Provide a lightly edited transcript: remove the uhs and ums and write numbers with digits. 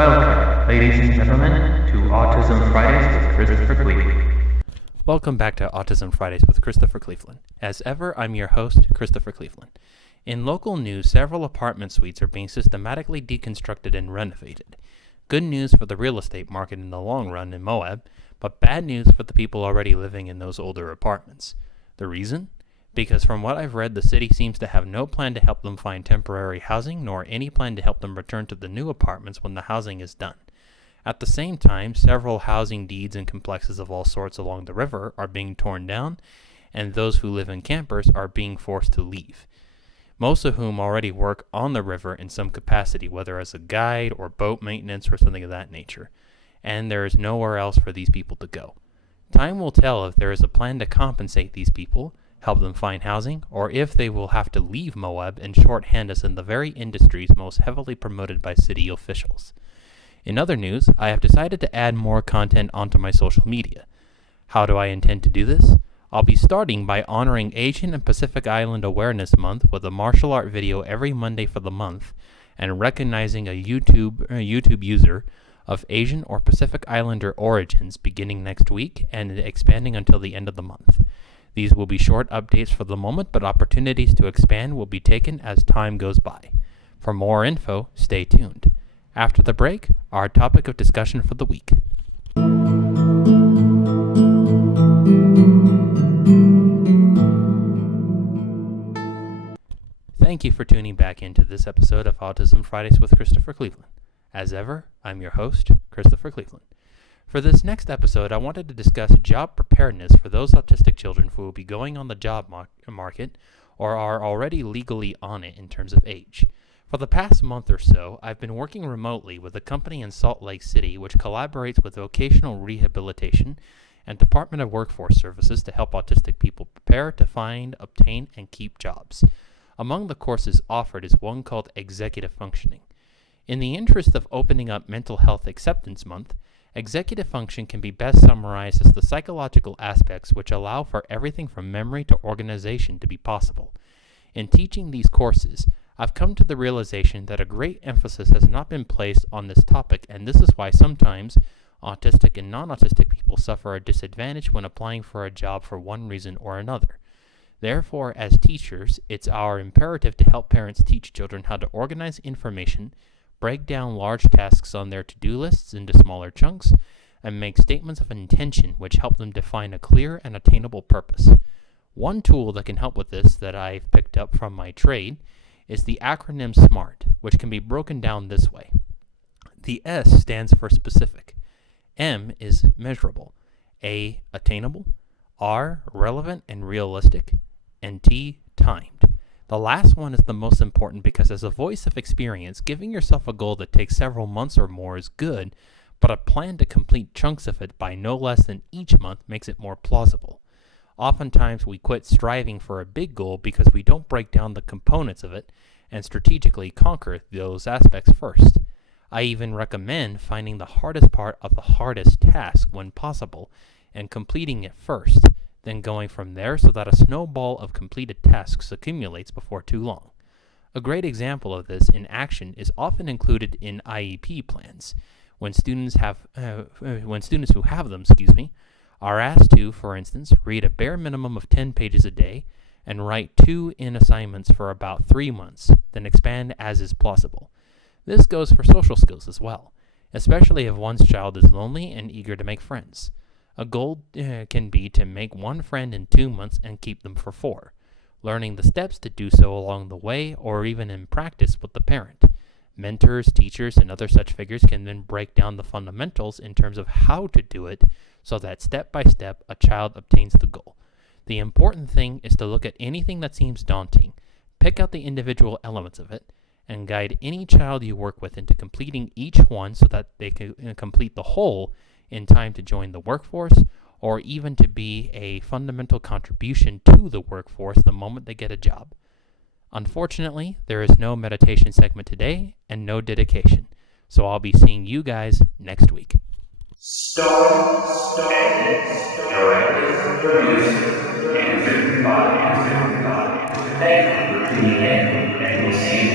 Welcome, ladies and gentlemen, to Autism Fridays with Christopher Cleveland. Welcome back to Autism Fridays with Christopher Cleveland. As ever, I'm your host, Christopher Cleveland. In local news, several apartment suites are being systematically deconstructed and renovated. Good news for the real estate market in the long run in Moab, but bad news for the people already living in those older apartments. The reason? Because from what I've read, the city seems to have no plan to help them find temporary housing, nor any plan to help them return to the new apartments when the housing is done. At the same time, several housing deeds and complexes of all sorts along the river are being torn down, and those who live in campers are being forced to leave, most of whom already work on the river in some capacity, whether as a guide or boat maintenance or something of that nature, and there is nowhere else for these people to go. Time will tell if there is a plan to compensate these people, help them find housing, or if they will have to leave Moab and shorthand us in the very industries most heavily promoted by city officials. In other news, I have decided to add more content onto my social media. How do I intend to do this? I'll be starting by honoring Asian and Pacific Island Awareness Month with a martial art video every Monday for the month, and recognizing a YouTube user of Asian or Pacific Islander origins beginning next week and expanding until the end of the month. These will be short updates for the moment, but opportunities to expand will be taken as time goes by. For more info, stay tuned. After the break, our topic of discussion for the week. Thank you for tuning back into this episode of Autism Fridays with Christopher Cleveland. As ever, I'm your host, Christopher Cleveland. For this next episode, I wanted to discuss job preparedness for those autistic children who will be going on the job market or are already legally on it in terms of age. For the past month or so, I've been working remotely with a company in Salt Lake City which collaborates with vocational rehabilitation and Department of Workforce Services to help autistic people prepare to find, obtain, and keep jobs. Among the courses offered is one called Executive Functioning. In the interest of opening up Mental Health Acceptance Month, executive function can be best summarized as the psychological aspects which allow for everything from memory to organization to be possible. In teaching these courses, I've come to the realization that a great emphasis has not been placed on this topic, and this is why sometimes autistic and non-autistic people suffer a disadvantage when applying for a job for one reason or another. Therefore, as teachers, it's our imperative to help parents teach children how to organize information, break down large tasks on their to-do lists into smaller chunks, and make statements of intention which help them define a clear and attainable purpose. One tool that can help with this that I've picked up from my trade is the acronym SMART, which can be broken down this way. The S stands for specific, M is measurable, A attainable, R relevant and realistic, and T timed. The last one is the most important because as a voice of experience, giving yourself a goal that takes several months or more is good, but a plan to complete chunks of it by no less than each month makes it more plausible. Oftentimes we quit striving for a big goal because we don't break down the components of it and strategically conquer those aspects first. I even recommend finding the hardest part of the hardest task when possible and completing it first, then going from there so that a snowball of completed tasks accumulates before too long. A great example of this in action is often included in IEP plans, when students who have them, are asked to, for instance, read a bare minimum of 10 pages a day and write 2 in assignments for about 3 months, then expand as is plausible. This goes for social skills as well, especially if one's child is lonely and eager to make friends. A goal can be to make one friend in 2 months and keep them for 4, learning the steps to do so along the way or even in practice with the parent. Mentors, teachers, and other such figures can then break down the fundamentals in terms of how to do it so that step by step a child obtains the goal. The important thing is to look at anything that seems daunting, pick out the individual elements of it, and guide any child you work with into completing each one so that they can complete the whole in time to join the workforce or even to be a fundamental contribution to the workforce the moment they get a job. Unfortunately, there is no meditation segment today and no dedication, so I'll be seeing you guys next week. Story, directed, produced, and written by. Thank you for tuning in, and we'll see you